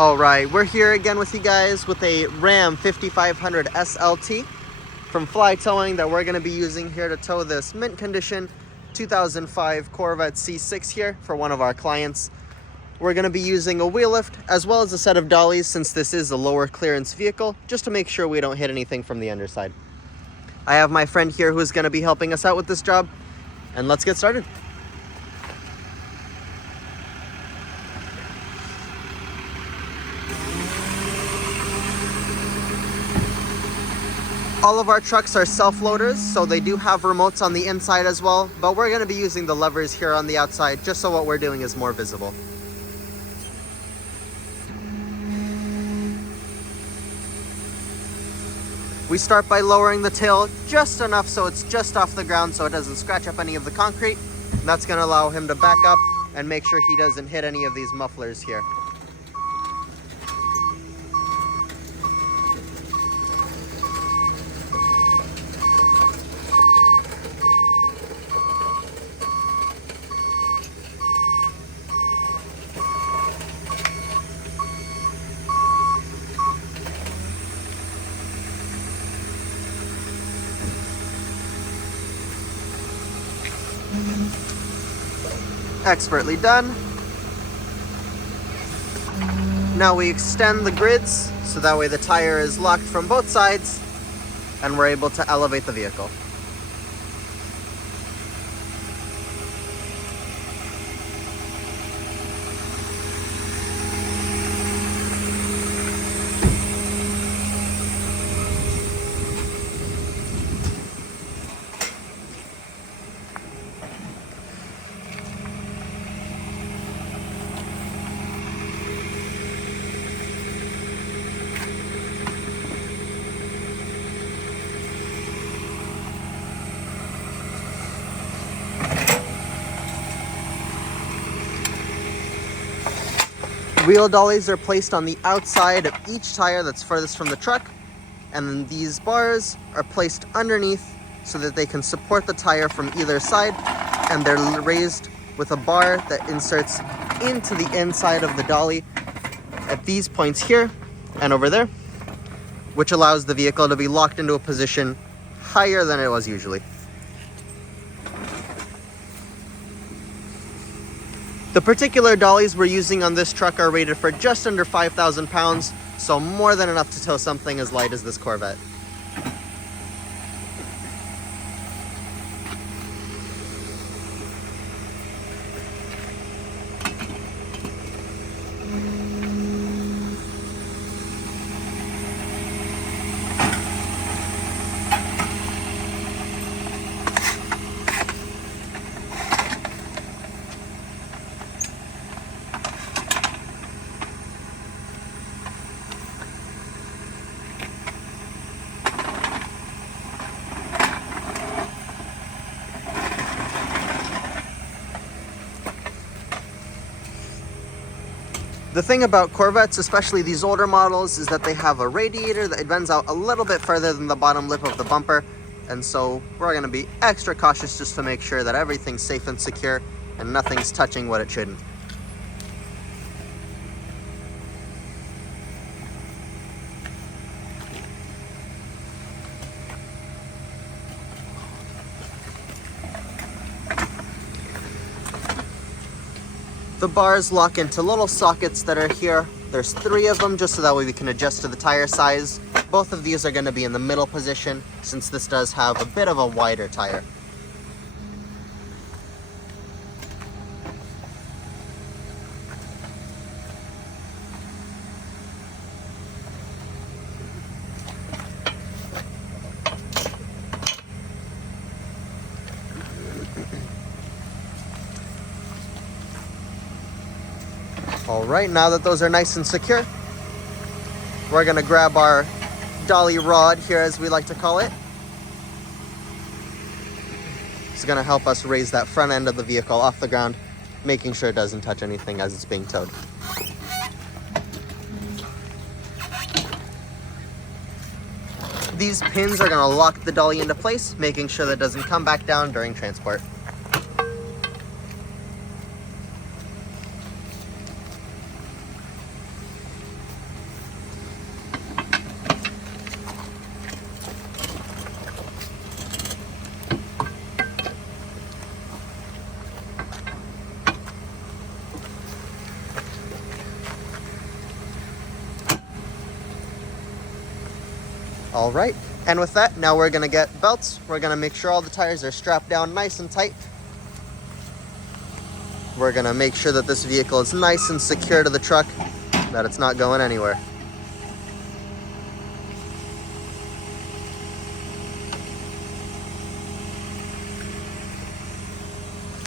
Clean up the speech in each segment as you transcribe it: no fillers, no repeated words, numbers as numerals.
All right, we're here again with you guys with a Ram 5500 SLT from Fly Towing that we're going to be using here to tow this mint condition 2005 Corvette C6 here for one of our clients. We're going to be using a wheel lift as well as a set of dollies since this is a lower clearance vehicle, just to make sure we don't hit anything from the underside. I have my friend here who's going to be helping us out with this job, and let's get started. All of our trucks are self-loaders, so they do have remotes on the inside as well, but we're going to be using the levers here on the outside just so what we're doing is more visible. We start by lowering the tail just enough so it's just off the ground so it doesn't scratch up any of the concrete. And that's going to allow him to back up and make sure he doesn't hit any of these mufflers here. Expertly done. Now we extend the grids so that way the tire is locked from both sides and we're able to elevate the vehicle. Wheel dollies are placed on the outside of each tire that's furthest from the truck, and then these bars are placed underneath so that they can support the tire from either side, and they're raised with a bar that inserts into the inside of the dolly at these points here and over there, which allows the vehicle to be locked into a position higher than it was usually. The particular dollies we're using on this truck are rated for just under 5,000 pounds, so more than enough to tow something as light as this Corvette. The thing about Corvettes, especially these older models, is that they have a radiator that bends out a little bit further than the bottom lip of the bumper. And so we're going to be extra cautious just to make sure that everything's safe and secure and nothing's touching what it shouldn't. The bars lock into little sockets that are here. There's 3 of them just so that way we can adjust to the tire size. Both of these are going to be in the middle position since this does have a bit of a wider tire. All right, now that those are nice and secure, we're gonna grab our dolly rod here, as we like to call it. It's gonna help us raise that front end of the vehicle off the ground, making sure it doesn't touch anything as it's being towed. These pins are gonna lock the dolly into place, making sure that it doesn't come back down during transport. All right, and with that, now we're gonna get belts. We're gonna make sure all the tires are strapped down nice and tight. We're gonna make sure that this vehicle is nice and secure to the truck, that it's not going anywhere.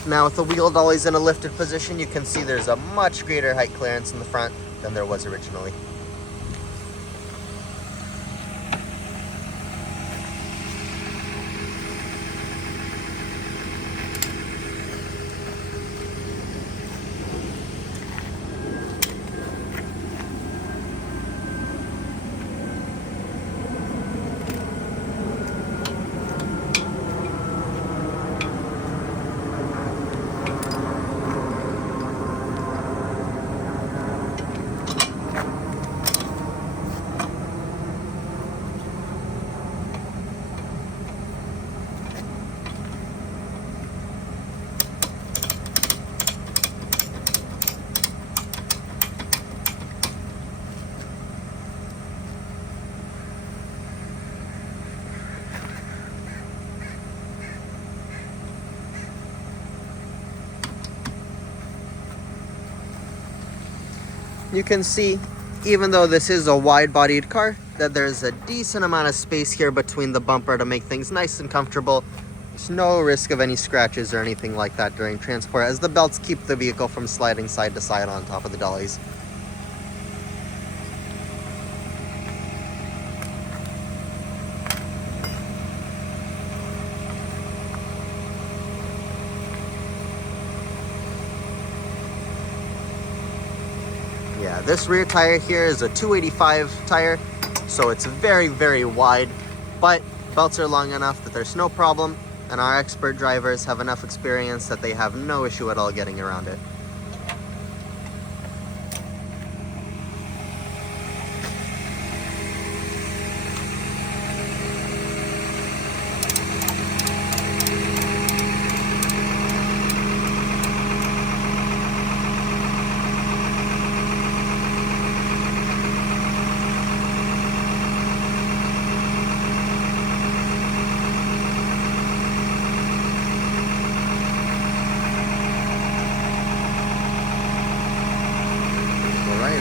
Now with the wheel dollies in a lifted position, you can see there's a much greater height clearance in the front than there was originally. You can see, even though this is a wide-bodied car, that there's a decent amount of space here between the bumper to make things nice and comfortable. There's no risk of any scratches or anything like that during transport, as the belts keep the vehicle from sliding side to side on top of the dollies. Yeah, this rear tire here is a 285 tire, so it's very, very wide, but belts are long enough that there's no problem, and our expert drivers have enough experience that they have no issue at all getting around it.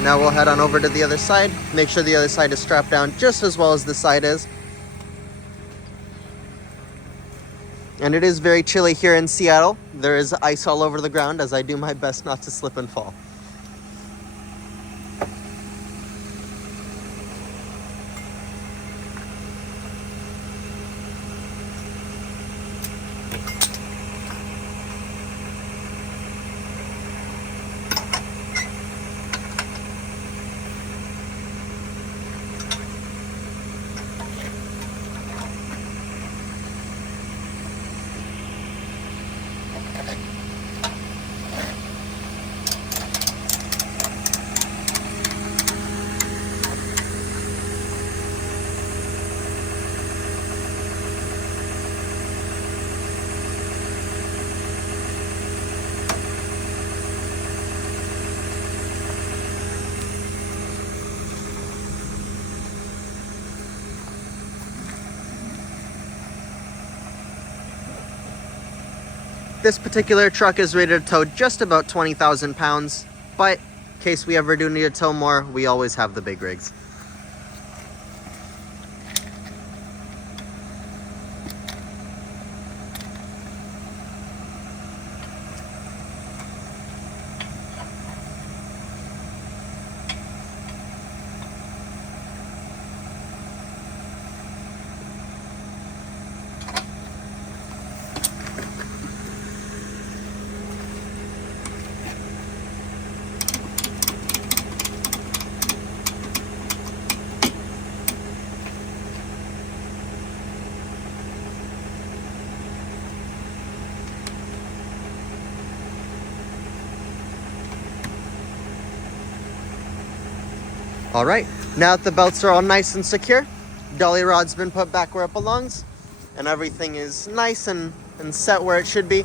Now we'll head on over to the other side, make sure the other side is strapped down just as well as this side is. And it is very chilly here in Seattle. There is ice all over the ground as I do my best not to slip and fall. This particular truck is rated to tow just about 20,000 pounds, but in case we ever do need to tow more, we always have the big rigs. All right, now that the belts are all nice and secure, dolly rod's been put back where it belongs, and everything is nice and set where it should be,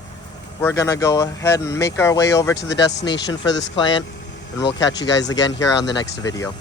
we're gonna go ahead and make our way over to the destination for this client, and we'll catch you guys again here on the next video.